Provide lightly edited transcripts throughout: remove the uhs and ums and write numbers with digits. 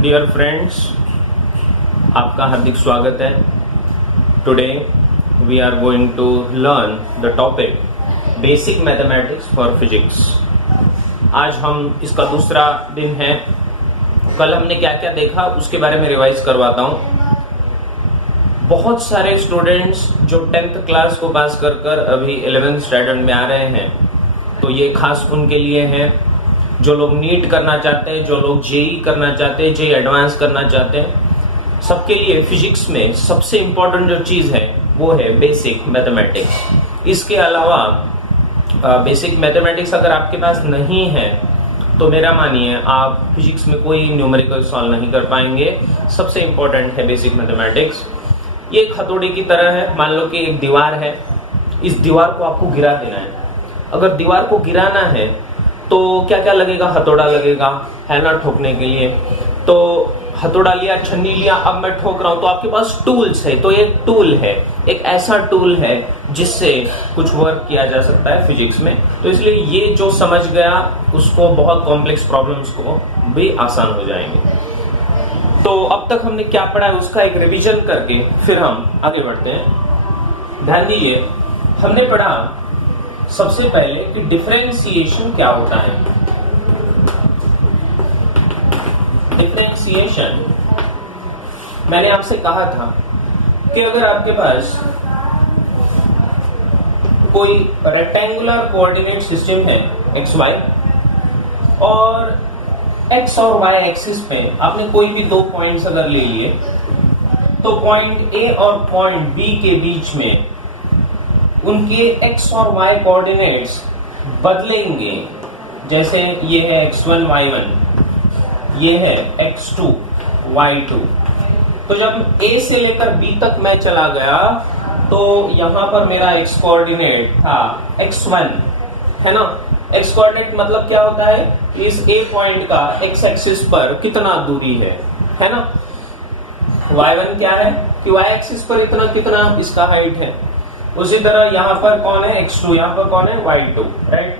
Dear friends, आपका हार्दिक स्वागत है। Today we are going to learn the topic basic mathematics for physics. आज हम इसका दूसरा दिन है। कल हमने क्या क्या देखा उसके बारे में रिवाइज करवाता हूँ। बहुत सारे स्टूडेंट्स जो 10th क्लास को पास कर अभी 11th स्टैंडर्ड में आ रहे हैं, तो ये खास उनके लिए है जो लोग नीट करना चाहते हैं, जो लोग जेई करना चाहते हैं, जेई एडवांस करना चाहते हैं। सबके लिए फिजिक्स में सबसे इम्पोर्टेंट जो चीज़ है वो है बेसिक मैथमेटिक्स। इसके अलावा बेसिक मैथमेटिक्स अगर आपके पास नहीं है तो मेरा मानिए आप फिजिक्स में कोई न्यूमेरिकल सॉल्व नहीं कर पाएंगे। सबसे इम्पोर्टेंट है बेसिक मैथमेटिक्स। ये एक हथौड़ी की तरह है। मान लो कि एक दीवार है, इस दीवार को आपको गिरा देना है। अगर दीवार को गिराना है तो क्या क्या लगेगा? हथौड़ा लगेगा, है ना, ठोकने के लिए। तो हथौड़ा लिया, छन्नी लिया, अब मैं ठोक रहा हूं तो आपके पास टूल्स है। तो एक टूल है, एक ऐसा टूल है जिससे कुछ वर्क किया जा सकता है फिजिक्स में। तो इसलिए ये जो समझ गया उसको बहुत कॉम्प्लेक्स प्रॉब्लम्स को भी आसान हो जाएंगे। तो अब तक हमने क्या पढ़ा है उसका एक रिवीजन करके फिर हम आगे बढ़ते हैं। ध्यान दीजिए, हमने पढ़ा सबसे पहले कि डिफरेंशिएशन क्या होता है। डिफरेंशिएशन, मैंने आपसे कहा था कि अगर आपके पास कोई रेक्टेंगुलर कोऑर्डिनेट सिस्टम है एक्स वाई, और एक्स और वाई एक्सिस पे आपने कोई भी दो पॉइंट्स अगर ले लिए, तो पॉइंट ए और पॉइंट बी के बीच में उनके x और y कोऑर्डिनेट्स बदलेंगे। जैसे ये है x1 y1, ये है x2 y2। तो जब a से लेकर b तक मैं चला गया तो यहां पर मेरा x कोऑर्डिनेट था x1, है ना। x कोऑर्डिनेट मतलब क्या होता है? इस a पॉइंट का x एक्सिस पर कितना दूरी है ना। y1 क्या है कि y एक्सिस पर इतना कितना इसका हाइट है। उसी तरह यहाँ पर कौन है? x2, यहाँ पर कौन है? y2, right.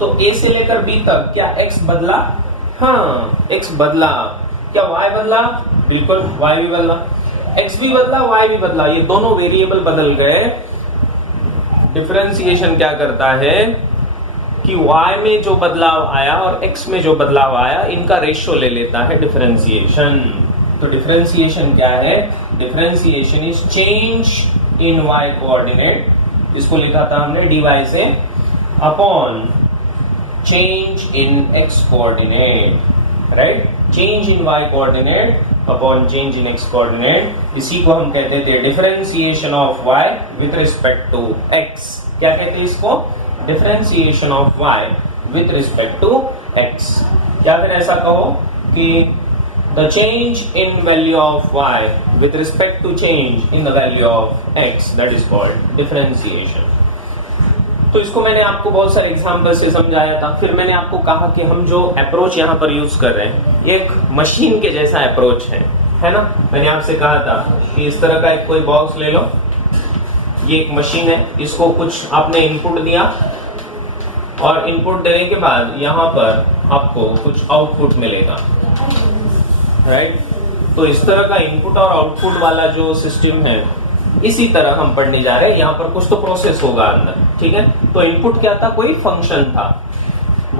तो a से लेकर b तक क्या x बदला? हाँ, x बदला। क्या y बदला? बिल्कुल, y भी बदला। x भी बदला, y भी बदला। ये दोनों वेरिएबल बदल गए। डिफरेंशिएशन क्या करता है कि y में जो बदलाव आया और x में जो बदलाव आया, इनका रेशियो ले लेता है डिफरेंशिएशन। तो डिफरेंशिएशन क्या है? Differentiation is change in y coordinate, इसको लिखा था हमने dy से, upon change in x coordinate, right. Change in y coordinate upon change in x coordinate, इसी को हम कहते थे differentiation of y with respect to x। क्या कहते हैं इसको? Differentiation of y with respect to x। या फिर ऐसा कहो कि the change in value of y with respect to change in the value of x, that is called differentiation। तो इसको मैंने आपको बहुत सारे एग्जाम्पल से समझाया था। फिर मैंने आपको कहा कि हम जो अप्रोच यहाँ पर यूज कर रहे हैं एक मशीन के जैसा अप्रोच है ना। मैंने आपसे कहा था कि इस तरह का एक कोई बॉक्स ले लो, ये एक मशीन है, इसको कुछ आपने इनपुट दिया और इनपुट देने के बाद यहाँ पर आपको कुछ आउटपुट मिलेगा, राइट। तो इस तरह का इनपुट और आउटपुट वाला जो सिस्टम है, इसी तरह हम पढ़ने जा रहे हैं। यहाँ पर कुछ तो प्रोसेस होगा अंदर, ठीक है। तो इनपुट क्या था? कोई फंक्शन था,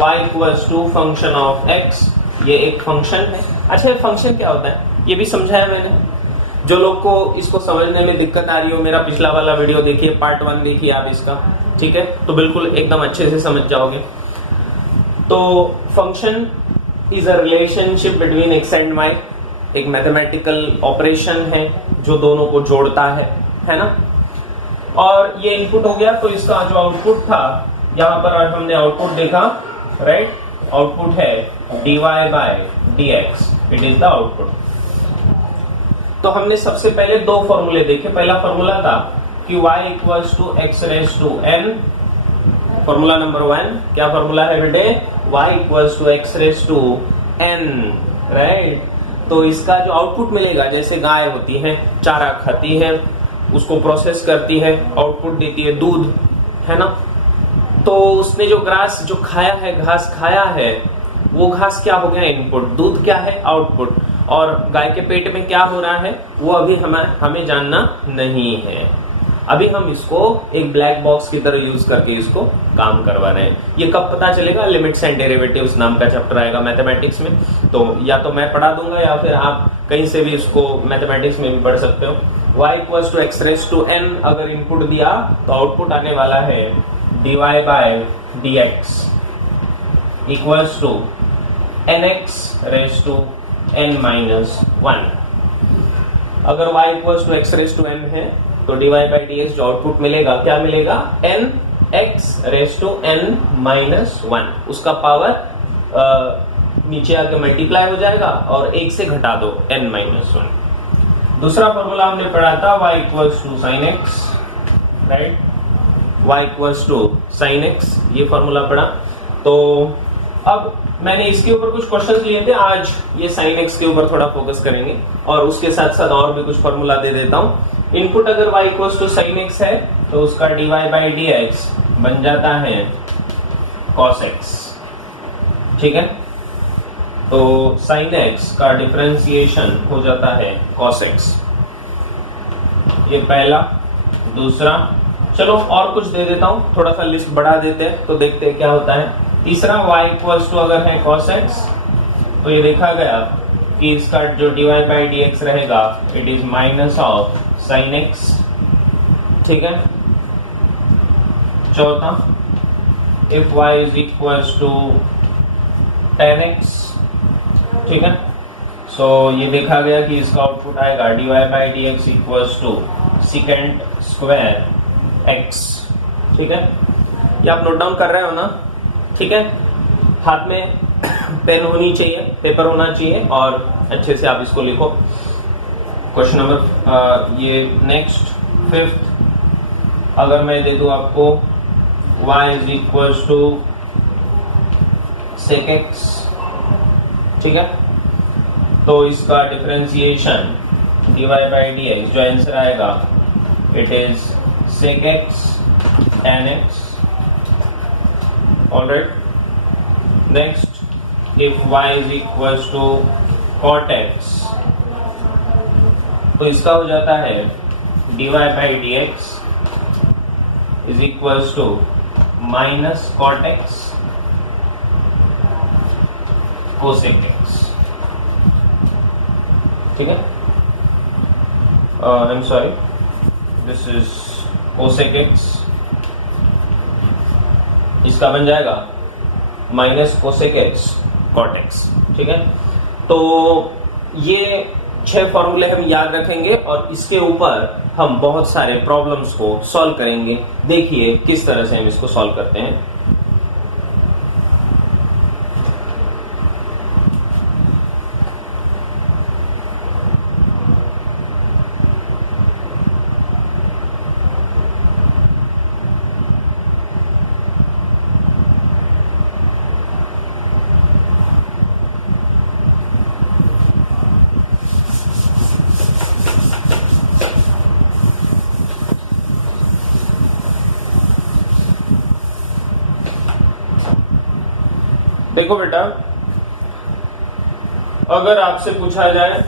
y equals to function of x, ये एक फंक्शन है। अच्छा, ये फंक्शन क्या होता है ये भी समझाया मैंने। जो लोग को इसको समझने में दिक्कत आ रही हो, मेरा पिछला वाला वीडियो देखिए, पार्ट 1 देखिए आप इसका, ठीक है, तो बिल्कुल एकदम अच्छे से समझ जाओगे। तो function is a relationship between x and y, एक मैथमेटिकल ऑपरेशन है जो दोनों को जोड़ता है ना। और ये इनपुट हो गया, तो इसका जो आउटपुट था, यहाँ पर हमने आउटपुट देखा, राइट। आउटपुट है dy by dx, it is the output. तो हमने सबसे पहले दो फॉर्मूले देखे। पहला फॉर्मूला था कि y equals to x raise to n। Formula number 1 क्या फॉर्मूला है बेटे? y equals to x raise to n, right. तो इसका जो आउटपुट मिलेगा, जैसे गाय होती है, चारा खाती है, उसको प्रोसेस करती है, आउटपुट देती है दूध, है ना। तो उसने जो ग्रास जो खाया है, घास खाया है, वो घास क्या हो गया इनपुट, दूध क्या है आउटपुट, और गाय के पेट में क्या हो रहा है वो अभी हमें जानना नहीं है। अभी हम इसको एक ब्लैक बॉक्स की तरह यूज करके इसको काम करवा रहे हैं। ये कब पता चलेगा, लिमिट्स एंड डेरिवेटिव्स नाम का चैप्टर आएगा मैथमेटिक्स में, तो या तो मैं पढ़ा दूंगा या फिर आप कहीं से भी इसको मैथमेटिक्स में भी पढ़ सकते हो। y equals to x raise to n अगर इनपुट दिया तो आउटपुट आने वाला है dy by dx equals to nx raise to n minus 1। अगर y equals to x raise to n है तो dy बाई dx जो आउटपुट मिलेगा क्या मिलेगा, n x raise to n minus 1। उसका पावर नीचे आके मल्टीप्लाई हो जाएगा और 1 से घटा दो n माइनस 1। दूसरा फॉर्मूला हमने पढ़ा था y equals to sine x, right, y equals to sine x, ये फॉर्मूला पढ़ा। तो अब मैंने इसके ऊपर कुछ क्वेश्चंस लिए थे, आज ये साइन x के ऊपर थोड़ा फोकस करेंगे और उसके साथ साथ और भी कुछ फॉर्मूला दे देता हूं। इनपुट अगर y equals to sine x है तो उसका dy बाई dx बन जाता है cos x, ठीक है। तो साइन x का डिफरेंशिएशन हो जाता है cos x, ये पहला। दूसरा, चलो और कुछ दे देता हूं, थोड़ा सा लिस्ट बढ़ा देते हैं तो देखते हैं क्या होता है। तीसरा, y इक्वल्स टू अगर है cos x तो ये देखा गया कि इसका जो dy बाई dx रहेगा it is minus of sine x, ठीक है। चौथा, if y is equals to tan x, ठीक है। सो ये देखा गया कि इसका आउटपुट आएगा dy by dx equals to second square x, ठीक है। ये आप नोट डाउन कर रहे हो ना, ठीक है। हाथ में पेन होनी चाहिए, पेपर होना चाहिए और अच्छे से आप इसको लिखो। क्वेश्चन नंबर ये नेक्स्ट फिफ्थ, अगर मैं दे दूं आपको y is equals to sec x, ठीक है, तो इसका डिफरेंशिएशन dy बाई dx जो आंसर आएगा it is sec x tan x, alright. Next, if y is equals to cot x तो इसका हो जाता है dy by dx is equals to minus cot x cosec x, ठीक है। I'm sorry, this is cosec x, इसका बन जाएगा minus cosec x cot x, ठीक है। तो ये 6 फॉर्मूले हम याद रखेंगे और इसके ऊपर हम बहुत सारे प्रॉब्लम्स को सॉल्व करेंगे। देखिए किस तरह से हम इसको सॉल्व करते हैं। देखो बेटा, अगर आपसे पूछा जाए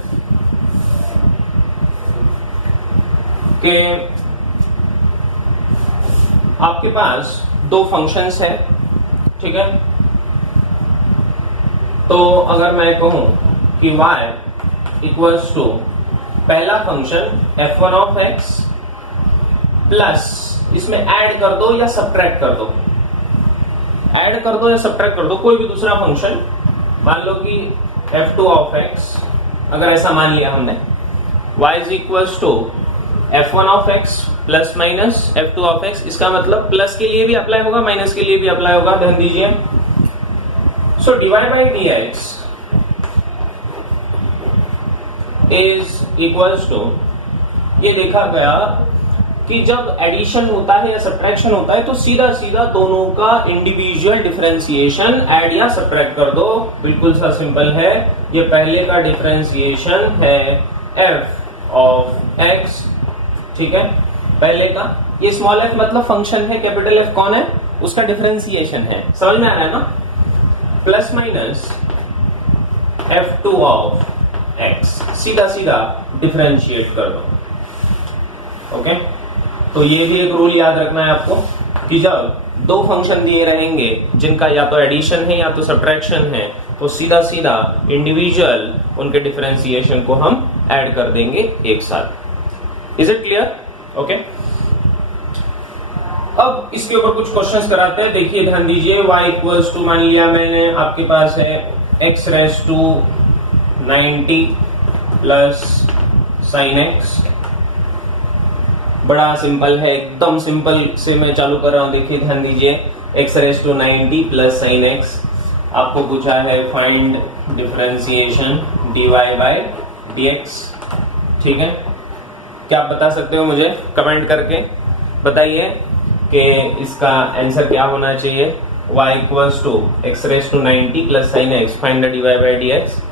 कि आपके पास 2 फंक्शंस है, ठीक है, तो अगर मैं कहूं कि y इक्वल्स टू पहला function f1 of x plus इसमें ऐड कर दो या सब्ट्रैक्ट कर दो, ऐड कर दो या सब्ट्रैक्ट कर दो कोई भी दूसरा फंक्शन, मान लो कि f2 ऑफ x, अगर ऐसा मान लिया हमने, y is equals to f1 of x plus minus f2 of x, इसका मतलब प्लस के लिए भी अप्लाई होगा माइनस के लिए भी अप्लाई होगा, ध्यान दीजिए। So dy by dx is equals to, ये देखा गया कि जब एडिशन होता है या सब्ट्रैक्शन होता है तो सीधा सीधा दोनों का इंडिविजुअल डिफरेंशिएशन ऐड या सब्ट्रैक्ट कर दो, बिल्कुल सा सिंपल है। ये पहले का डिफरेंशिएशन है f ऑफ x, ठीक है, पहले का। ये स्मॉल f मतलब फंक्शन है, कैपिटल F कौन है, उसका डिफरेंशिएशन है, समझ में आ रहा है ना। Plus minus f2 of x, सीधा सीधा डिफरेंशिएट कर दो। ओके, तो ये भी एक रूल याद रखना है आपको कि जब दो फंक्शन दिए रहेंगे जिनका या तो एडिशन है या तो सब्ट्रैक्शन है, तो सीधा सीधा इंडिविजुअल उनके डिफरेंशिएशन को हम ऐड कर देंगे एक साथ। Is it clear? ओके, अब इसके ऊपर कुछ क्वेश्चंस कराते हैं। देखिए ध्यान दीजिए, y इक्वल्स टू, मान लिया मैंने, आपके पास है x raise to 90 plus sine x। बड़ा सिंपल है, एकदम सिंपल से मैं चालू कर रहा हूं। देखिए ध्यान दीजिए, x raise to 90 plus sine x। आपको पूछा है find differentiation dy by dx। ठीक है, क्या आप बता सकते हो मुझे कमेंट करके? बताइए कि इसका आंसर क्या होना चाहिए। y equals to x raise to 90 plus sine x, find the dy by dx।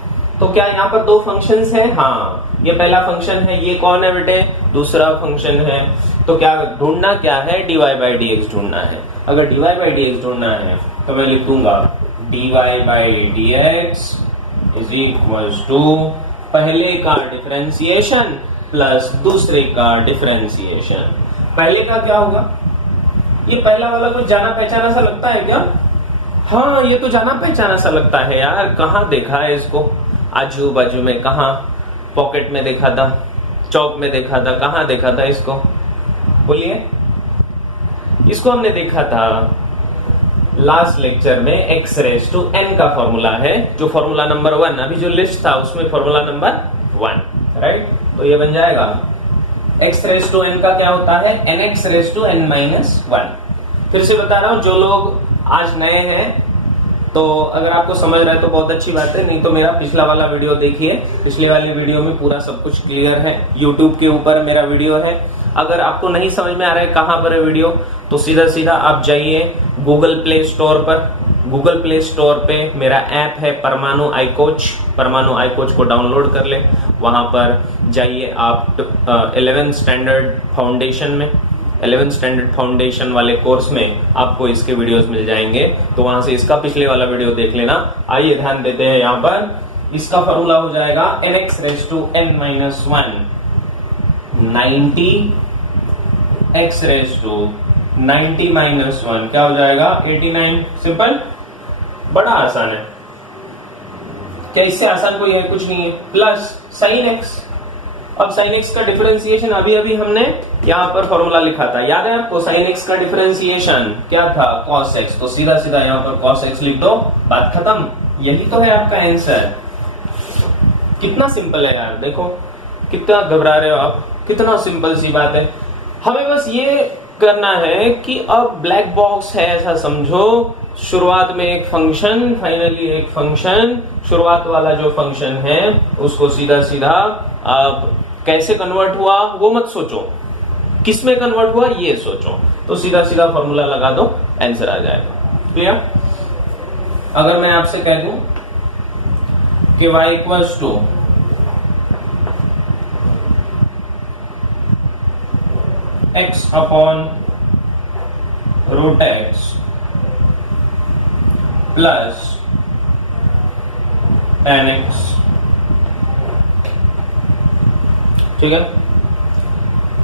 तो क्या यहाँ पर दो फंक्शंस हैं? हाँ, ये पहला फंक्शन है, ये कौन है बेटे? दूसरा फंक्शन है। तो क्या ढूंढना क्या है? dy बाय dx ढूंढना है। अगर dy बाय dx ढूंढना है तो मैं लिख दूंगा dy by dx is equals to पहले का डिफरेंशिएशन प्लस दूसरे का डिफरेंशिएशन। पहले का क्या होगा? ये पहला वाला कुछ जाना पहचाना सा लगता है क्या? हाँ, ये तो जाना पहचाना सा लगता है यार। कहाँ देखा है इसको? आजू बाजू में, कहाँ? पॉकेट में देखा था, चौक में देखा था, कहाँ देखा था इसको? बोलिए। इसको हमने देखा था लास्ट लेक्चर में। x रेस टू n का फॉर्मूला है, जो फॉर्मूला नंबर 1, अभी जो लिस्ट था उसमें फॉर्मूला नंबर 1, राइट? तो ये बन जाएगा x रेस टू n का क्या होता है? nx raise to n minus 1। फिर से बता रहा हूं, जो लोग आज नए हैं तो अगर आपको समझ रहा है तो बहुत अच्छी बात है, नहीं तो मेरा पिछला वाला वीडियो देखिए। पिछले वाली वीडियो में पूरा सब कुछ क्लियर है। YouTube के ऊपर मेरा वीडियो है। अगर आपको नहीं समझ में आ रहा है कहां पर है वीडियो, तो सीधा सीधा आप जाइए गूगल प्ले स्टोर पर। गूगल प्ले स्टोर पे मेरा ऐप है परमाणु आई कोच। परमाणु आई कोच को डाउनलोड कर ले। वहां पर जाइए आप 11th स्टैंडर्ड फाउंडेशन में, 11th स्टैंडर्ड फाउंडेशन वाले कोर्स में आपको इसके वीडियोस मिल जाएंगे। तो वहां से इसका पिछले वाला वीडियो देख लेना। आइए ध्यान देते हैं, यहाँ पर इसका फॉर्मूला हो जाएगा nx raise to n minus 1 90 x raise to 90 minus 1 क्या हो जाएगा? 89। सिंपल, बड़ा आसान है। क्या इससे आसान कोई है? कुछ नहीं है। Plus sine x। अब साइन x का डिफरेंशिएशन अभी अभी हमने यहाँ पर फॉर्मूला लिखा था, याद है आपको? साइन x का डिफरेंशिएशन क्या था? cos x। तो सीधा सीधा यहाँ पर cos x लिख दो, बात खत्म। यही तो है आपका आंसर। कितना सिंपल है यार, देखो कितना घबरा रहे हो आप, कितना सिंपल सी बात है। हमें बस ये करना है कि अब ब्लैक बॉक्स है ऐसा समझो। शुरुआत में एक फंक्शन, फाइनली एक फंक्शन। शुरुआत वाला जो फंक्शन है उसको सीधा सीधा आप कैसे कन्वर्ट हुआ वो मत सोचो, किस में कन्वर्ट हुआ ये सोचो। तो सीधा सीधा फॉर्मूला लगा दो, आंसर आ जाएगा। क्लियर? अगर मैं आपसे कह दूं कि y equals to x upon root x plus tan x, ठीक है?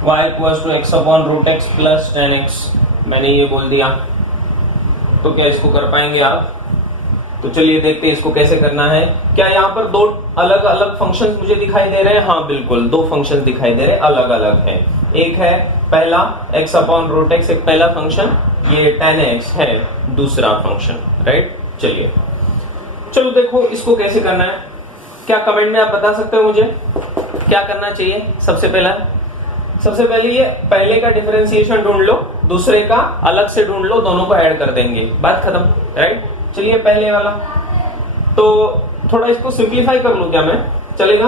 y equals to x upon root x plus tan x, मैंने ये बोल दिया। तो क्या इसको कर पाएंगे आप? तो चलिए देखते हैं इसको कैसे करना है। क्या यहाँ पर दो अलग अलग फंक्शंस मुझे दिखाई दे रहे हैं? हाँ बिल्कुल, दो फंक्शंस दिखाई दे रहे हैं, अलग अलग है। एक है पहला x अपॉन रूट x, एक पहला फंक्शन, ये tan x है दूसरा फंक्शन, राइट? चलिए चलो देखो इसको कैसे करना है। क्या कमेंट में आप बता सकते हो मुझे क्या करना चाहिए? सबसे पहले ये पहले का डिफरेंशिएशन ढूंढ लो, दूसरे का अलग से ढूंढ लो, दोनों को ऐड कर देंगे, बात खत्म, राइट? चलिए पहले वाला, तो थोड़ा इसको सिंप्लीफाई कर लूं क्या मैं? चलेगा?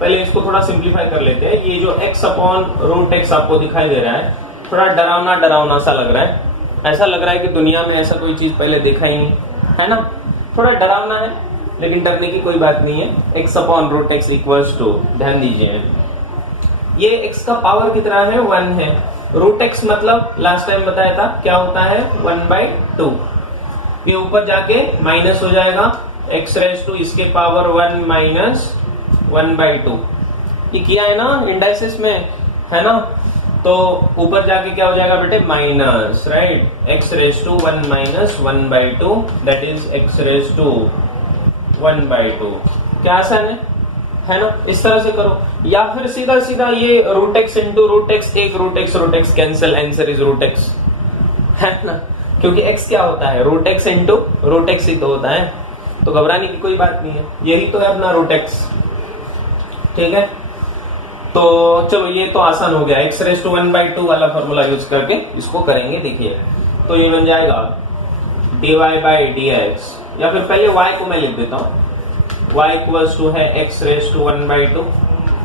पहले इसको थोड़ा सिंप्लीफाई कर लेते हैं। ये जो x अपॉन रूट x आपको दिखाई दे रहा है, थोड़ा डरावना डरावना सा लग रहा है। ऐसा लग रहा है कि दुनिया में ऐसा कोई चीज पहले देखा ही नहीं है ना। थोड़ा डरावना है, लेकिन डरने की कोई बात नहीं है। x upon root x equals to, ध्यान दीजिए, ये x का पावर कितना है? 1 है। रूट x मतलब लास्ट टाइम बताया था क्या होता है? 1/2। ये ऊपर जाके माइनस हो जाएगा, एक्स रेज टू इसके पावर 1 माइनस 1/2। ये किया है ना इंडाइसिस में, है ना। तो ऊपर जाके क्या हो जाएगा बेटे, minus, right, x raise to 1 minus 1/2 that is x raise to 1/2। क्या आसान है ना। इस तरह से करो, या फिर सीधा सीधा ये root X into root X, एक root X cancel, answer is root X, है ना, क्योंकि x क्या होता है, root X into root X ही तो होता है, तो घबराने की कोई बात नहीं है, यही तो है अपना रूट एक्स। ठीक है, तो चलो ये तो आसान हो गया, एक्स रेज टू 1/2 वाला फॉर्मूला यूज करके इसको करेंगे। देखिए तो ये बन जाएगा dy बाई dx, या फिर पहले y को मैं लिख देता हूं, y इक्वल्स टू है x raise to 1/2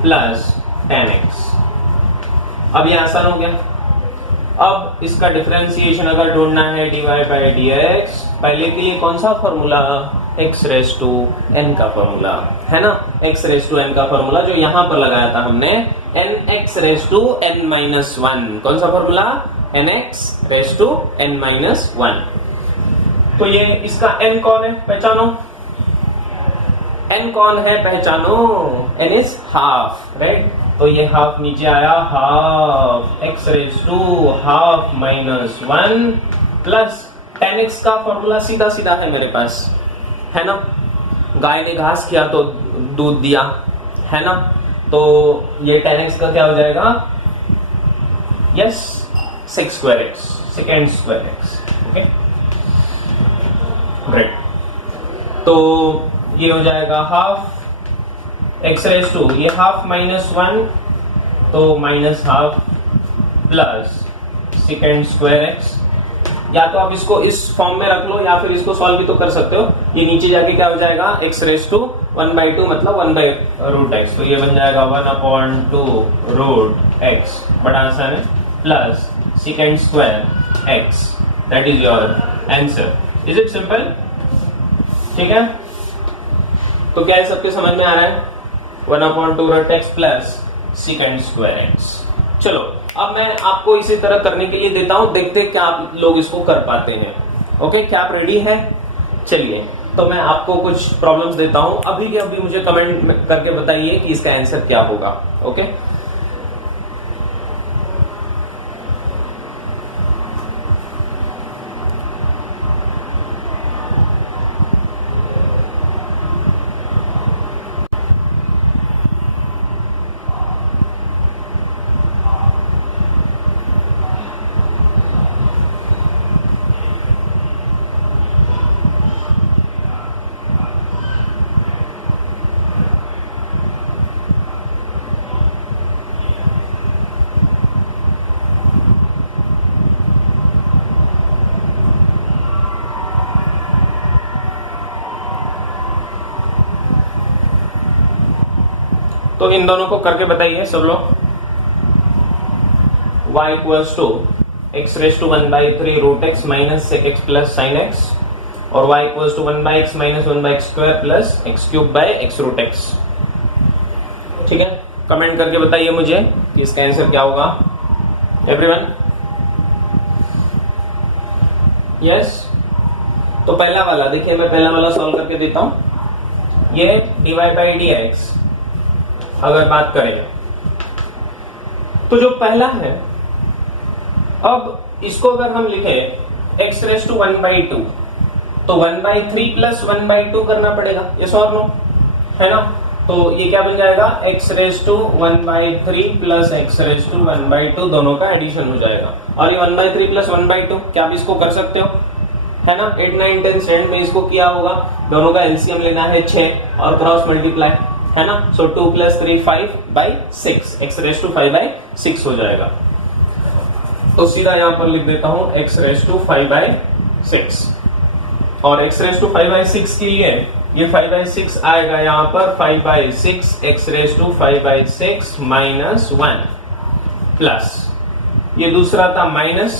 plus tan x। अब ये आसान हो गया। अब इसका डिफरेंशिएशन अगर ढूंढना है dy बाई dx, पहले के लिए कौन सा formula, x raise to n का फॉर्मूला, है ना, x रेज टू n का फॉर्मूला जो यहां पर लगाया था हमने, nx raise to n minus 1। कौन सा formula, nx raise to n minus 1। तो ये इसका n कौन है, पहचानो, n कौन है पहचानो, n इज हाफ, राइट। तो ये हाफ नीचे आया, half x raise to half minus 1 plus tan x का फॉर्मूला सीधा सीधा है मेरे पास, है ना, गाय ने घास किया तो दूध दिया, है ना, तो ये tan x का क्या हो जाएगा, yes, sec square x, secant square x, okay, great. तो ये हो जाएगा हाफ एक्स रेज टू, ये हाफ माइनस 1 तो minus half plus second square x, या तो आप इसको इस फॉर्म में रख लो या फिर इसको सॉल्व भी तो कर सकते हो। ये नीचे जाके क्या हो जाएगा, एक्स रेज टू 1/2 मतलब 1/√x, तो ये बन जाएगा 1/2 रूट एक्स, बड़ा आसान है, plus second square x, that is your answer. Is it simple, ठीक है। तो क्या है, सबके समझ में आ रहा है, 1/2 root x plus second square x. चलो अब मैं आपको इसी तरह करने के लिए देता हूं, देखते क्या आप लोग इसको कर पाते हैं। ओके, क्या आप रेडी हैं? चलिए तो मैं आपको कुछ प्रॉब्लम्स देता हूं, अभी के अभी मुझे कमेंट करके बताइए कि इसका आंसर क्या होगा। ओके, तो इन दोनों को करके बताइए सब लोग। y equals to x raise to 1/3 root x minus sec x plus sine x, और y equals to 1/x minus 1/x square plus x cube by x root x. ठीक है, कमेंट करके बताइए मुझे कि इसका आंसर क्या होगा। Everyone, yes. तो पहला वाला देखिए, मैं पहला वाला सॉल्व करके देता हूं। ये dy बाई dx अगर बात करें तो जो पहला है, अब इसको अगर हम लिखे x रेज टू 1/2 तो 1/3 प्लस 1/2 करना पड़ेगा, यस और नो, है ना। तो ये क्या बन जाएगा, x raise to 1/3 plus x raise to 1/2, दोनों का एडिशन हो जाएगा। और ये 1/3 प्लस 1/2 क्या आप इसको कर सकते हो, है ना। 8, 9, 10 स्टैंडर्ड में इसको किया होगा। दोनों का एलसीएम लेना है 6 और क्रॉस मल्टीप्लाई, है ना। सो 2 + 3 5/6, x रेज टू 5/6 हो जाएगा। तो सीधा यहां पर लिख देता हूं x रेज टू 5/6, और x रेज टू 5/6 के लिए ये 5/6 आएगा यहां पर 5/6 x raise to 5/6 minus 1 plus ये दूसरा था माइनस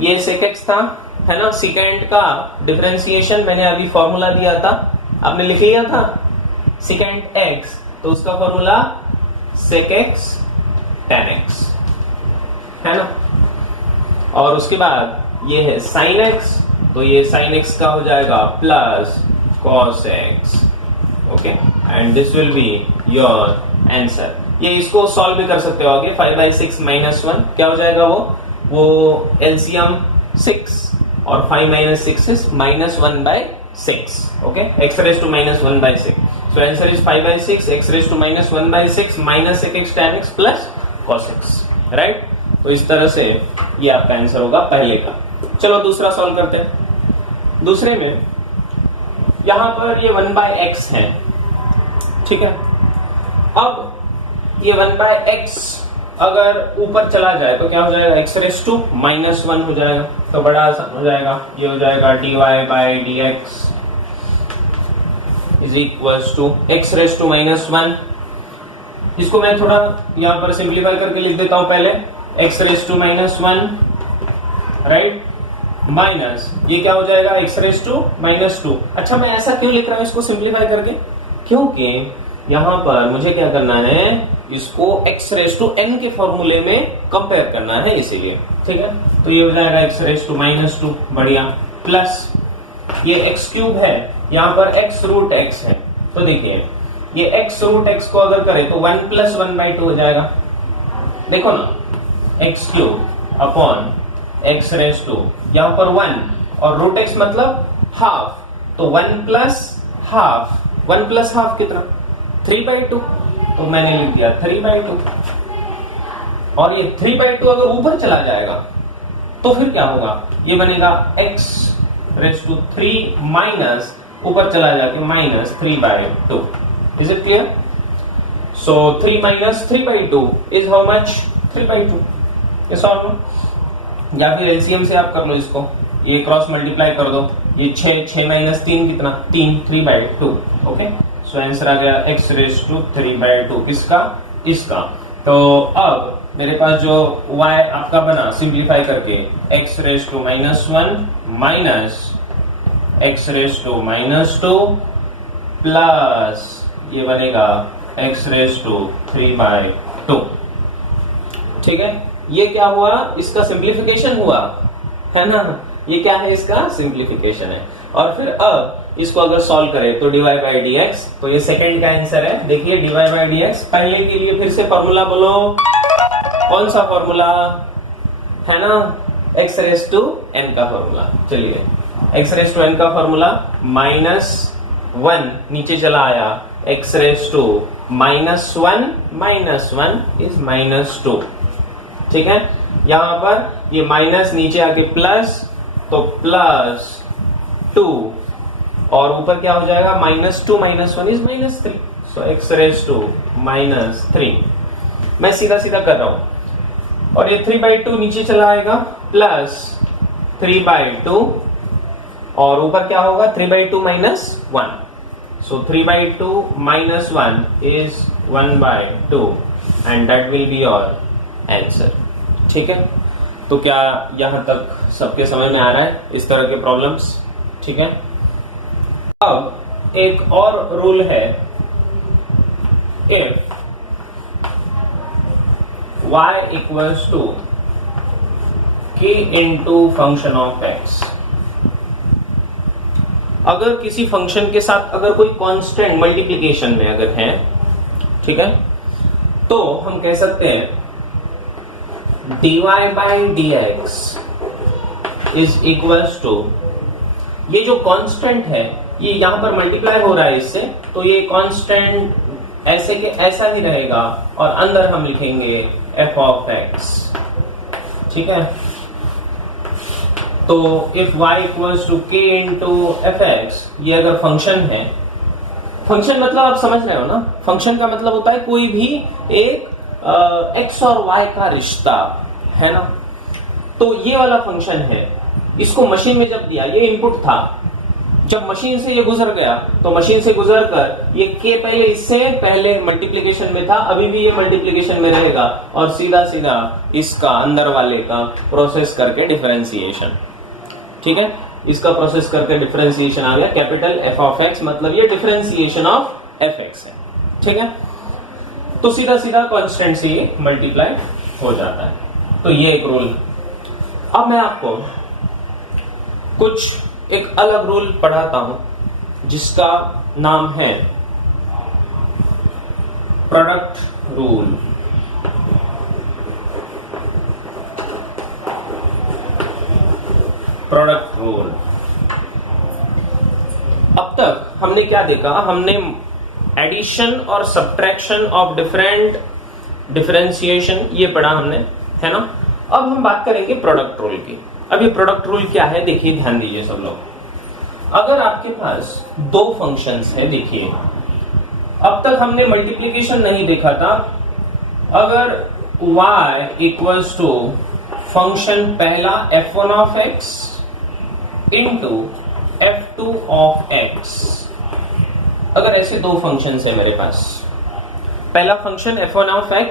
ये sec x था, है ना। सेकेंड का डिफरेंशिएशन मैंने अभी फॉर्मूला दिया था, आपने लिख लिया था सेकेंड x, तो उसका formula sec x tan x, है ना। और उसके बाद ये है sin x, तो ये sin x का हो जाएगा plus cos x, okay, and this will be your answer. ये इसको सॉल्व भी कर सकते हो आगे, 5/6 माइनस 1 क्या हो जाएगा, वो एलसीएम 6 और 5 minus 6 is -1/6, okay, x raised to -1/6, so answer is 5/6 x raised to -1/6 minus sec x tan x plus cos x, right. तो इस तरह से ये आपका आंसर होगा पहले का। चलो दूसरा सॉल्व करते हैं। दूसरे में यहां पर ये 1/x है, ठीक है। अब ये 1/x अगर ऊपर चला जाए तो क्या हो जाएगा, x raised to -1 हो जाएगा, तो बड़ा आसान हो जाएगा, ये हो जाएगा dy/dx is equals to x raised to -1। इसको मैं थोड़ा यहां पर सिंप्लीफाई करके लिख देता हूं पहले, x raised to -1, right, minus ये क्या हो जाएगा, x raised to -2। अच्छा, मैं ऐसा क्यों लिख रहा हूं इसको सिंप्लीफाई करके, क्योंकि यहां पर मुझे क्या करना है, इसको x raised to n के फॉर्मूले में कंपेयर करना है, इसीलिए, ठीक है। तो ये हो जाएगा x raised to -2, बढ़िया, प्लस ये x क्यूब है, यहां पर x रूट x है, तो देखिए ये x रूट x को अगर करें तो 1 + 1/2 हो जाएगा, देखो ना, x cube upon x raised to यहां पर 1 और रूट x मतलब हाफ, तो 1 + हाफ, 1 + हाफ कितना, 3/2, तो मैंने लिख दिया 3/2। और ये 3/2 अगर ऊपर चला जाएगा तो फिर क्या होगा, ये बनेगा x raised to 3 माइनस ऊपर चला जाके -3/2। Is it clear? So 3 - 3/2 is how much, 3/2। ये सॉल्व लो, या फिर एलसीएम से आप कर लो इसको, ये क्रॉस मल्टीप्लाई कर दो, ये 6 - 3 कितना, 3, 3/2, ओके। सो आंसर आ गया x raised to 3/2, किसका, इसका। तो अब मेरे पास जो y आपका बना सिंप्लीफाई करके, x raised to -1 minus x raised to -2 plus ये बनेगा x raised to 3/2, ठीक है। ये क्या हुआ, इसका सिंप्लीफिकेशन हुआ है ना, ये क्या है, इसका सिंप्लीफिकेशन है। और फिर अब इसको अगर सॉल्व करें तो dy/dx, तो ये सेकंड का आंसर है। देखिए dy/dx, पहले के लिए फिर से फॉर्मूला बोलो, कौन सा फॉर्मूला है ना, x raised to n का फॉर्मूला। चलिए x raised to n का फॉर्मूला -1 नीचे चला आया, x raised to -1 इज -2, ठीक है। यहां पर ये माइनस नीचे आके प्लस, तो +2 और ऊपर क्या हो जाएगा, -2 - 1 is -3, so x raised to -3। मैं सीधा सीधा कर रहा हूं, और ये 3/2 नीचे चला आएगा, प्लस 3/2 और ऊपर क्या होगा, 3/2 - 1, सो 3/2 - 1 is 1/2 and that will be your answer, ठीक है। तो क्या यहां तक सबके समझ में आ रहा है इस तरह के प्रॉब्लम्स, ठीक है। अब एक और रूल है, if y equals to k into function of x, अगर किसी फंक्शन के साथ अगर कोई कांस्टेंट मल्टीप्लिकेशन में अगर है, ठीक है, तो हम कह सकते हैं dy/dx इज इक्वल्स टू, ये जो कांस्टेंट है ये यहां पर मल्टीप्लाई हो रहा है इससे, तो ये कांस्टेंट ऐसे के ऐसा ही रहेगा, और अंदर हम लिखेंगे f of x, ठीक है। तो if y equals to k into fx, ये अगर फंक्शन है, फंक्शन मतलब आप समझ रहे हो ना, फंक्शन का मतलब होता है कोई भी एक x और y का रिश्ता, है ना। तो ये वाला फंक्शन है, इसको मशीन में जब दिया, ये इनपुट था, जब मशीन से ये गुजर गया, तो मशीन से गुजर कर ये k पहले इससे पहले मल्टीप्लिकेशन में था, अभी भी ये मल्टीप्लिकेशन में रहेगा, और सीधा सीधा इसका अंदर वाले का प्रोसेस करके डिफरेंशिएशन, ठीक है, इसका प्रोसेस करके डिफरेंशिएशन आ गया, कैपिटल f ऑफ x, मतलब ये डिफरेंशिएशन ऑफ fx है, ठीक है। तो सीधा सीधा कांस्टेंट से ये मल्टीप्लाई हो जाता है, तो ये एक रूल। अब मैं आपको कुछ एक अलग रूल पढ़ाता हूं जिसका नाम है प्रोडक्ट रूल। Product rule. अब तक हमने क्या देखा, हमने एडिशन और सब्ट्रैक्शन ऑफ डिफरेंट डिफरेंशिएशन ये पढ़ा हमने, है ना। अब हम बात करेंगे प्रोडक्ट रूल की। अब ये प्रोडक्ट रूल क्या है, देखिए ध्यान दीजिए सब लोग। अगर आपके पास दो फंक्शंस है, देखिए अब तक हमने मल्टीप्लिकेशन नहीं देखा था। अगर y इक्वल्स टू फंक्शन पहला f1 of x into f2 of x, अगर ऐसे दो फंक्शंस है मेरे पास, पहला फंक्शन f1 ऑफ x,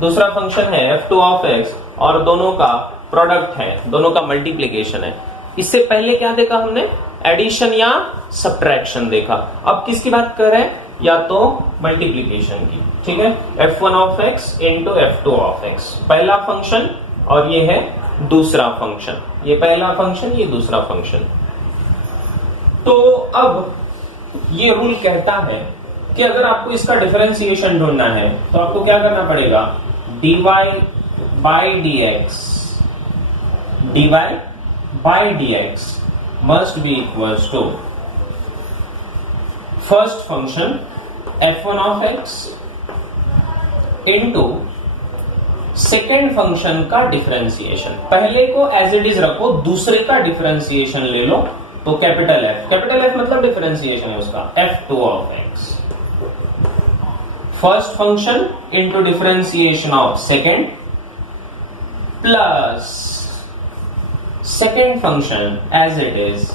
दूसरा फंक्शन है f2 ऑफ x, और दोनों का प्रोडक्ट है, दोनों का मल्टीप्लिकेशन है। इससे पहले क्या देखा हमने, एडिशन या सब्ट्रैक्शन देखा। अब किसकी बात कर रहे हैं, या तो मल्टीप्लिकेशन की, ठीक है। f1 of x into f2 of x, पहला फंक्शन और ये है दूसरा फंक्शन, ये पहला फंक्शन ये दूसरा फंक्शन। तो अब ये रूल कहता है कि अगर आपको इसका डिफरेंशिएशन ढूंढना है तो आपको क्या करना पड़ेगा, dy by dx must be equals to first function f1 of x into second function का डिफरेंशिएशन। पहले को एज इट इज रखो, दूसरे का डिफरेंशिएशन ले लो, तो कैपिटल F मतलब डिफरेंशिएशन है उसका, f2 of x। First function into differentiation of second plus second function as it is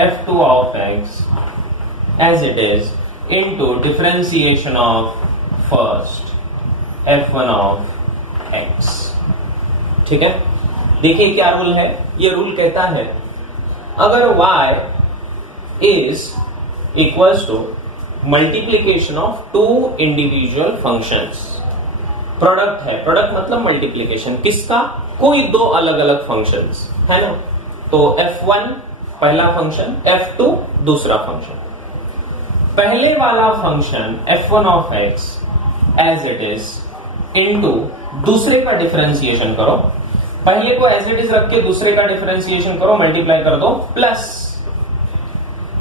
f2 of x as it is into differentiation of first f1 of x। ठीक है, देखिए क्या rule है। ये rule कहता है अगर y is equals to multiplication of two individual functions, product है, प्रोडक्ट मतलब मल्टीप्लीकेशन किसका, कोई दो अलग अलग फंक्शंस, है ना। तो f1 पहला फंक्शन, f2 दूसरा फंक्शन। पहले वाला function f1 of x as it is into दूसरे का डिफरेंशिएशन करो, पहले को एज इट इज रख के दूसरे का डिफरेंशिएशन करो, मल्टीप्लाई कर दो, प्लस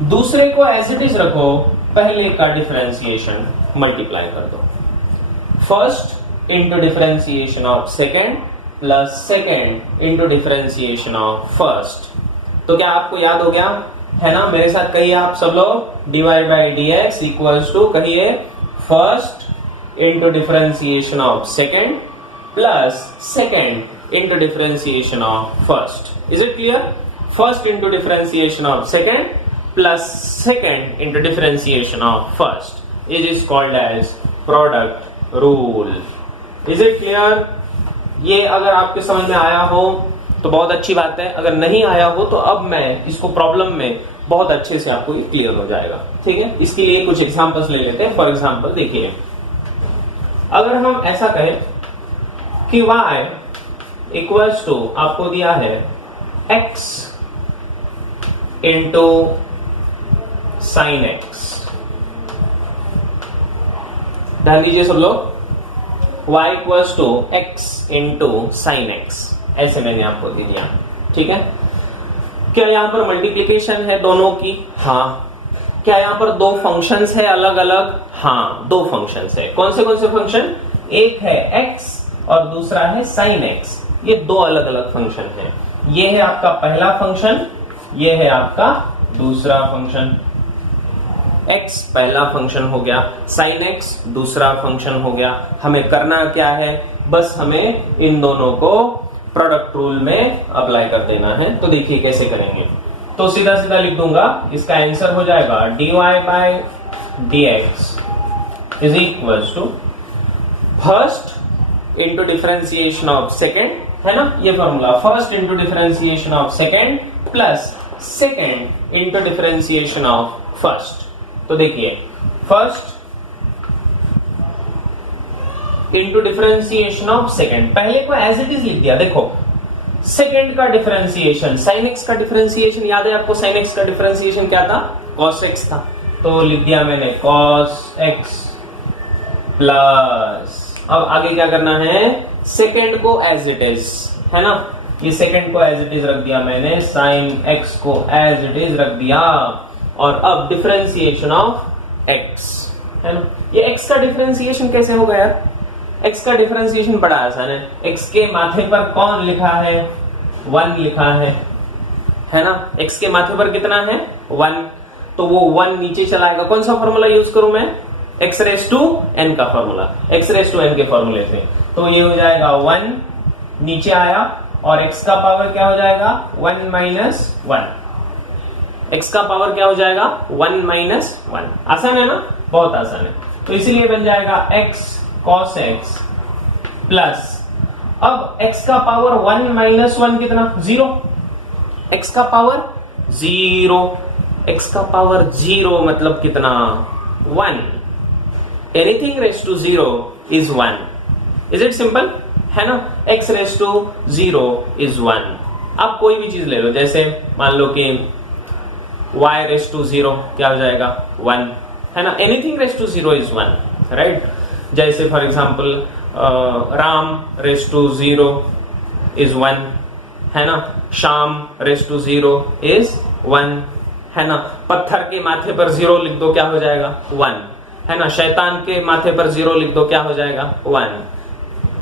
दूसरे को एज इट इज रखो, पहले का डिफरेंशिएशन मल्टीप्लाई कर दो। First into differentiation of second plus second into differentiation of first. तो क्या आपको याद हो गया, है ना। मेरे साथ कहिए आप सब लोग, dy by dx equals to, कहिए first into differentiation of second plus second into differentiation of first. Is it clear? First into differentiation of second plus second into differentiation of first is called as product rule. Is it clear? ये अगर आपके समझ में आया हो तो बहुत अच्छी बात है, अगर नहीं आया हो तो अब मैं इसको प्रॉब्लम में बहुत अच्छे से आपको ये क्लियर हो जाएगा। ठीक है, इसके लिए कुछ एग्जांपल्स ले लेते हैं। फॉर एग्जांपल देखिए, अगर हम ऐसा कहें कि y इक्वल्स टू आपको दिया है x इंटू साइन x, ध्यान दीजिए सब लोग, y equals to x into sine x, ऐसे मैंने आपको दे दिया। ठीक है, क्या यहां पर मल्टीप्लीकेशन है दोनों की? हाँ। क्या यहां पर दो फंक्शंस है अलग अलग? हाँ, दो फंक्शंस है। कौन से फंक्शन? एक है x और दूसरा है sin x। ये दो अलग अलग फंक्शन है। ये है आपका पहला फंक्शन, ये है आपका दूसरा फंक्शन। x पहला फंक्शन हो गया, sin x दूसरा फंक्शन हो गया। हमें करना क्या है, बस हमें इन दोनों को प्रोडक्ट रूल में अप्लाई कर देना है। तो देखिए कैसे करेंगे। तो सीधा सीधा लिख दूंगा, इसका आंसर हो जाएगा dy by dx is equals to first into differentiation of second, है ना, ये formula, first into differentiation of second plus second into differentiation of first. तो देखिए, first into differentiation of second, पहले को एज इट इज लिख दिया। देखो, सेकेंड का डिफरेंशिएशन, sin x का डिफरेंशिएशन याद है आपको? sin x का डिफरेंशिएशन क्या था? cos x था। तो लिख दिया मैंने cos x प्लस, अब आगे क्या करना है? सेकेंड को एज इट इज, है ना, ये सेकेंड को एज इट इज रख दिया मैंने, sin x को एज इट इज रख दिया, और अब डिफरेंशिएशन ऑफ x, है ना। ये x का डिफरेंशिएशन कैसे होगा यार? x का डिफरेंशिएशन बड़ा आसान है। x के माथे पर कौन लिखा है? 1 लिखा है ना। x के माथे पर कितना है? 1, तो वो 1 नीचे चलाएगा। कौन सा फॉर्मूला यूज करूं मैं? x रेस टू n का formula, x raise to n के फॉर्मूले से, तो ये हो जाएगा 1 नीचे आया, और x का पावर क्या हो जाएगा? 1 माइनस 1। x का पावर क्या हो जाएगा? 1 माइनस 1। आसान है ना, बहुत आसान है। तो इसीलिए बन जाएगा x cos x प्लस, अब x का पावर 1 माइनस 1 कितना? 0। x का पावर 0, x का पावर 0 मतलब कितना? 1। Anything raise to 0 is 1। Is it simple? है ना। x raise to 0 is 1। आप कोई भी चीज ले लो, जैसे मान लो कि y रेस टू 0 क्या हो जाएगा? 1, है ना। Anything raise to 0 is 1, right. जैसे for example Ram raise to 0 is 1, है ना। शाम रेस टू 0 इज 1, है ना। पत्थर के माथे पर 0 लिख दो, क्या हो जाएगा? 1, है ना। शैतान के माथे पर 0 लिख दो, क्या हो जाएगा? 1।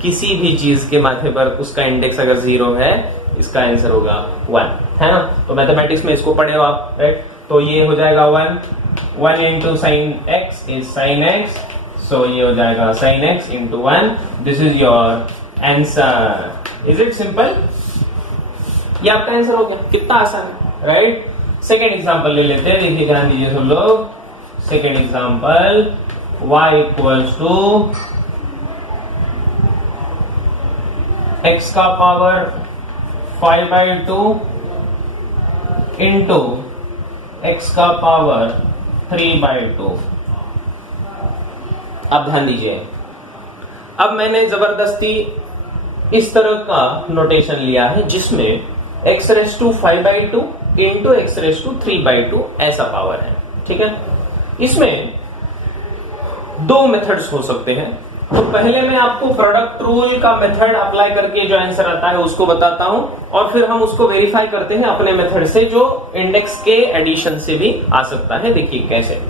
किसी भी चीज के माथे पर उसका इंडेक्स अगर 0 है, इसका आंसर होगा 1, है ना। तो मैथमेटिक्स में इसको पढ़े हो आप, राइट। तो ये हो जाएगा 1 into sine X is sine X, so ये हो जाएगा sin x into 1। This is your answer. Is it simple? ये आपका आंसर हो गया। कितना आसान है, राइट। सेकेंड एग्जांपल ले लेते हैं, देखिए ध्यान दीजिए सब लोग। Second example, y equals to x का पावर 5/2 इंटू x का पावर 3/2। अब ध्यान दीजिए, अब मैंने जबरदस्ती इस तरह का नोटेशन लिया है जिसमें x raise to 5/2 into x raise to 3/2 ऐसा पावर है, ठीक है। इसमें 2 मेथड्स हो सकते हैं। तो पहले मैं आपको प्रोडक्ट रूल का मेथड अप्लाई करके जो आंसर आता है उसको बताता हूं, और फिर हम उसको वेरीफाई करते हैं अपने मेथड से, जो इंडेक्स के एडिशन से भी आ सकता है। देखिए कैसे।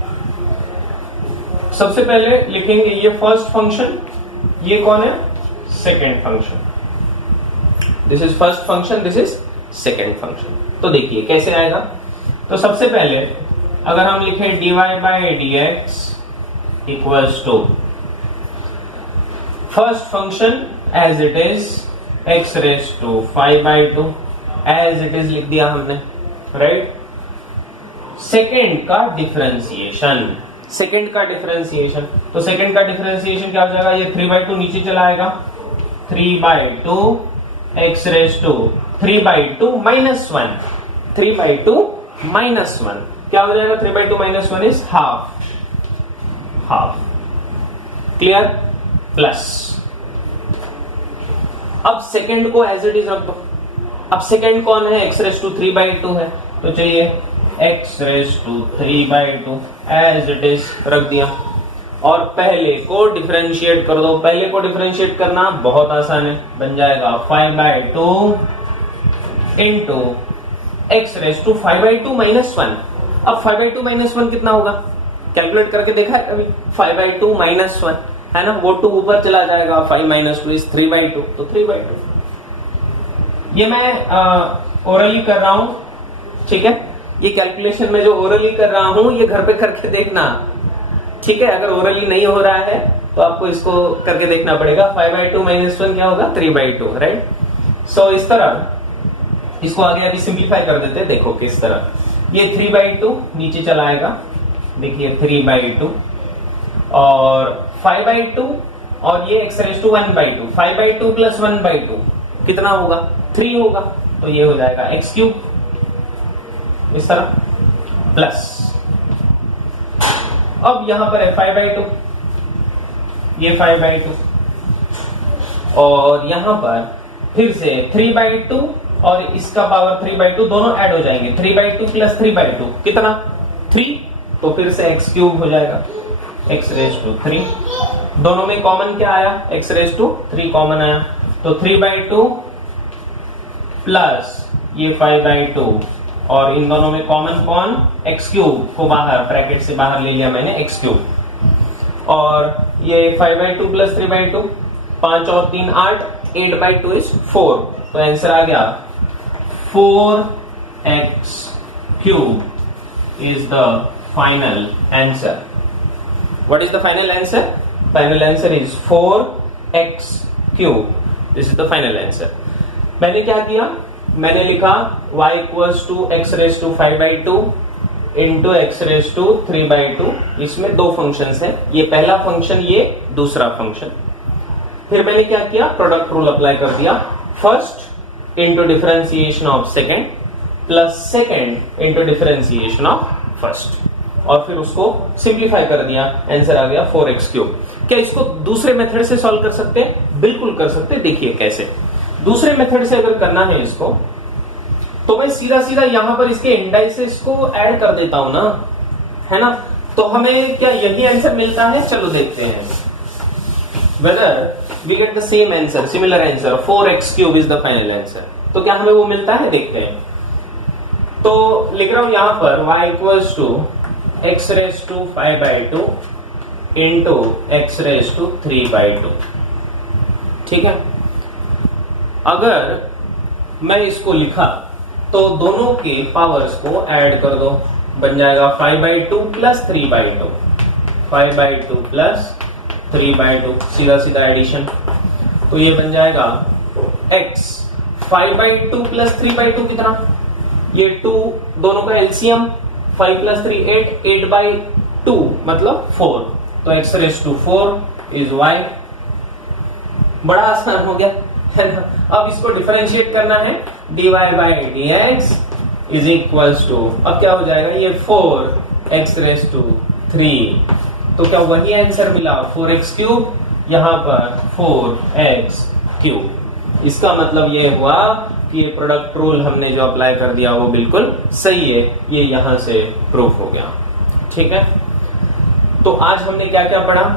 सबसे पहले लिखेंगे ये फर्स्ट फंक्शन, ये कौन है? Second function. This is first function, this is second function. तो देखिए कैसे आएगा। तो सबसे पहले अगर हम लिखें dy by d x equals to first function as it is x raise to 5/2 as it is लिख दिया हमने, राइट। सेकेंड का डिफरेंशिएशन, सेकेंड का डिफरेंशिएशन, तो सेकेंड का डिफरेंशिएशन क्या हो जाएगा? ये 3/2 नीचे चला आएगा, 3/2 x raise to 3/2 minus 1, 3/2 minus 1 क्या हो जाएगा? 3/2 minus 1 is half, half. Clear? Plus, अब सेकेंड को एज इट इज रख दो। अब सेकेंड कौन है? x रेस टू 3/2 है, तो चलिए x raise to 3/2 as it is रख दिया, और पहले को डिफरेंशिएट कर दो। पहले को डिफरेंशिएट करना बहुत आसान है, बन जाएगा 5/2 into x raise to 5/2 minus 1। अब 5/2 माइनस 1 कितना होगा? कैलकुलेट करके देखा है कभी? 5/2 माइनस 1, है ना। वो 2 ऊपर चला जाएगा, 5 माइनस 2 इज 3/2, तो 3/2। ये मैं ओरली कर रहा हूं, ठीक है। ये कैलकुलेशन में जो ओरली कर रहा हूं, ये घर पे करके देखना, ठीक है। अगर ओरली नहीं हो रहा है तो आपको इसको करके देखना पड़ेगा। 5/2 माइनस 1 क्या होगा? 3/2, राइट। सो इस तरह इसको आगे अभी सिंप्लीफाई कर देते हैं। देखो किस तरह, ये 3/2 नीचे चला आएगा, देखिए 3/2 और 5/2 और ये x रेस टू 1/2, 5/2 प्लस 1/2 कितना होगा? 3 होगा, तो ये हो जाएगा x क्यूब, इस तरह प्लस। अब यहां पर है 5/2, ये 5/2 और यहां पर फिर से 3/2 और इसका पावर 3/2, दोनों ऐड हो जाएंगे। 3/2 प्लस 3/2 कितना 3, तो फिर से x क्यूब हो जाएगा, x⁻3। दोनों में कॉमन क्या आया, x⁻3 कॉमन आया, तो 3/2 प्लस ये 5/2 और इन दोनों में कॉमन कौन, x क्यूब को बाहर ब्रैकेट से बाहर ले लिया मैंने, x क्यूब, और ये 5/2 प्लस 3/2, 5 और 3 8, 8/2 इज 4, तो आंसर आ गया 4x cube is the final answer. What is the final answer? Final answer is 4x cube, this is the final answer. मैंने क्या किया, मैंने लिखा y equals to x⁻5/2 into x⁻3/2, इसमें दो फंक्शंस हैं, ये पहला फंक्शन, ये दूसरा फंक्शन। फिर मैंने क्या किया, प्रोडक्ट रूल अप्लाई कर दिया, first into differentiation of second plus second into differentiation of first, और फिर उसको सिंप्लीफाई कर दिया, आंसर आ गया 4x क्यूब। क्या इसको दूसरे मेथड से सॉल्व कर सकते हैं? बिल्कुल कर सकते हैं। देखिए कैसे, दूसरे मेथड से अगर करना है इसको, तो मैं सीधा सीधा यहां पर इसके इंडाइसेस को ऐड कर देता हूं ना, है ना, तो हमें क्या यही आंसर मिलता है? चलो देखते हैं whether we get the same answer, similar answer, 4x cube is the final answer। तो क्या हमें वो मिलता है, देखते हैं। तो लिख रहा हूं यहां पर y equals to x⁻5/2 into x⁻3/2, ठीक है। अगर मैं इसको लिखा तो दोनों के पावर्स को ऐड कर दो, बन जाएगा 5/2 प्लस 3/2, 5/2 प्लस 3/2, सीधा सीधा एडिशन, तो ये बन जाएगा x 5/2 प्लस 3/2 कितना, ये 2, दोनों का एलसीएम 5 प्लस 3 8, 8/2 मतलब 4, तो x⁻4 इज y। बड़ा आसान हो गया है ना। अब इसको डिफरेंशिएट करना है, dy/dx इज इक्वल्स टू, अब क्या हो जाएगा, ये 4x⁻3, तो क्या वही आंसर मिला 4x क्यूब, यहां पर 4x क्यूब। इसका मतलब ये हुआ कि ये प्रोडक्ट रूल हमने जो अप्लाई कर दिया वो बिल्कुल सही है, ये यहां से प्रूफ हो गया, ठीक है। तो आज हमने क्या क्या पढ़ा,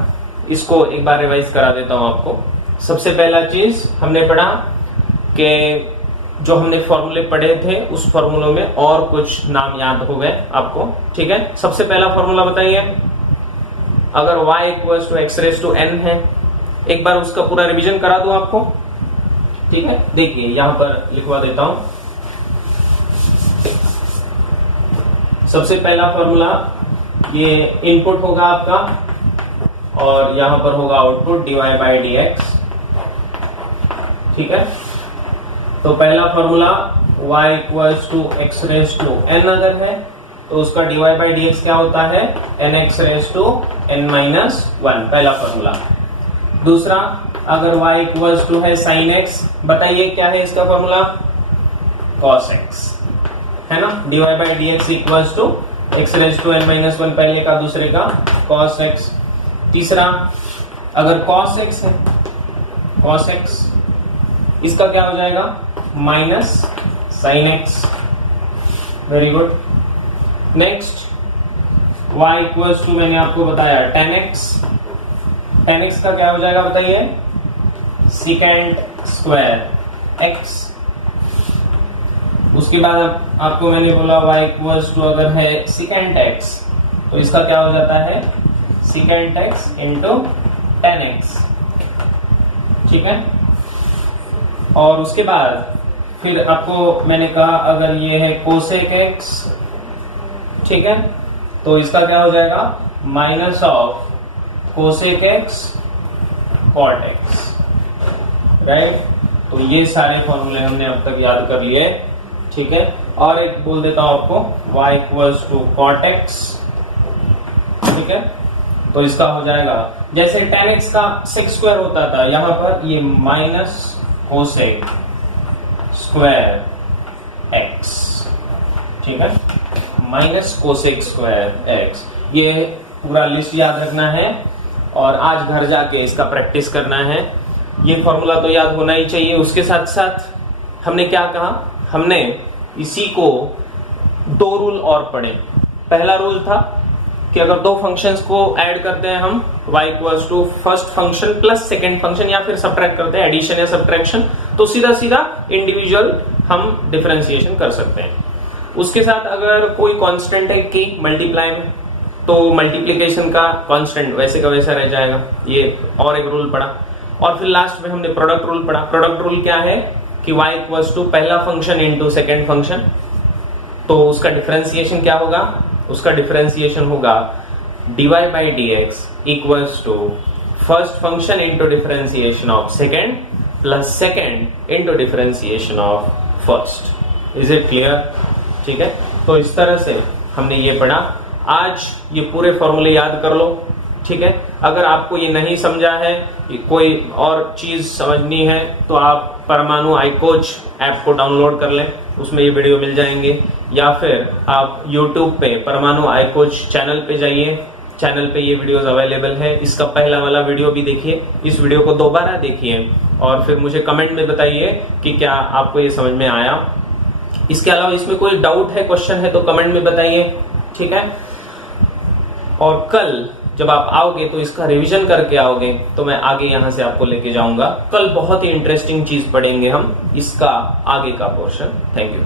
इसको एक बार रिवाइज करा देता हूं आपको। सबसे पहला चीज हमने पढ़ा कि जो हमने फॉर्मूले पढ़े थे उस फॉर्मूलों में और कुछ नाम याद हो गए आपको, ठीक है। सबसे पहला फॉर्मूला बताइए, अगर y इक्वल्स टू x⁻n है, एक बार उसका पूरा रिवीजन करा दूं आपको, ठीक है। देखिए यहां पर लिखवा देता हूं। सबसे पहला फॉर्मूला, ये इनपुट होगा आपका और यहां पर होगा आउटपुट dy/dx, ठीक है। तो पहला formula y equals to x⁻n अगर है तो उसका dy/dx क्या होता है, nx⁻n-1, पहला फॉर्मूला। दूसरा, अगर y इक्वल्स टू है sin x, बताइए क्या है इसका फॉर्मूला, cos x, है ना। dy/dx इक्वल्स टू x⁻n-1, पहले का दूसरे का cos x। तीसरा, अगर cos x है, cos x, इसका क्या हो जाएगा, minus sin x, very good. Next, y equals to मैंने आपको बताया tan x, tan x का क्या हो जाएगा बताइए, secant स्क्वायर x। उसके बाद आपको मैंने बोला y इक्वल्स टू अगर है secant x, तो इसका क्या हो जाता है, secant x into tan x, ठीक है। और उसके बाद फिर आपको मैंने कहा अगर ये है cosec x, ठीक है, तो इसका क्या हो जाएगा, minus of cosec x cot x, right. तो ये सारे फॉर्मूले हमने अब तक याद कर लिए, ठीक है। और एक बोल देता हूं आपको, y equals to cot x, ठीक है। तो इसका हो जाएगा, जैसे tan x का sec स्क्वायर होता था, यहां पर ये माइनस cosec स्क्वायर x, ठीक है, माइनस cosec स्क्वायर x। ये पूरा लिस्ट याद रखना है और आज घर जाके इसका प्रैक्टिस करना है। ये फॉर्मूला तो याद होना ही चाहिए। उसके साथ साथ हमने क्या कहा, हमने इसी को दो रूल और पढ़े। पहला रूल था कि अगर दो फंक्शंस को ऐड करते हैं हम y equals to first function plus second function, या फिर सब्ट्रैक्ट करते हैं एडिशन या सब्ट्रैक्शन, तो सीधा सीधा इंडिविजुअल हम डिफरेंशिएशन कर सकते हैं। उसके साथ अगर कोई कांस्टेंट है k मल्टीप्लाई में, तो मल्टीप्लिकेशन का कांस्टेंट वैसे का वैसा रह जाएगा, ये और एक रूल पढ़ा। और फिर लास्ट में हमने प्रोडक्ट रूल पढ़ा। प्रोडक्ट रूल क्या है कि y इक्वल्स टू पहला फंक्शन इंटू सेकेंड फंक्शन, तो उसका डिफरेंशिएशन क्या होगा, उसका डिफरेंशिएशन होगा dy by dx equals to first function into differentiation of second plus second into differentiation of first. Is it clear? ठीक है, तो इस तरह से हमने ये पढ़ा। आज ये पूरे फॉर्मूले याद कर लो, ठीक है। अगर आपको ये नहीं समझा है, कोई और चीज समझनी है, तो आप परमाणु iCoach ऐप को डाउनलोड कर लें, उसमें ये वीडियो मिल जाएंगे, या फिर आप YouTube पे परमाणु iCoach चैनल पे जाइए, चैनल पे ये वीडियोस अवेलेबल है। इसका पहला वाला वीडियो भी देखिए, इस वीडियो को दोबारा देखिए और फिर मुझे कमेंट में बताइए कि क्या आपको ये समझ में आया। इसके अलावा इसमें कोई डाउट है, क्वेश्चन है, तो कमेंट में बताइए, ठीक है। और कल जब आप आओगे तो इसका रिवीजन करके आओगे, तो मैं आगे यहां से आपको लेके जाऊंगा। कल बहुत ही इंटरेस्टिंग चीज पढ़ेंगे हम, इसका आगे का पोर्शन। Thank you.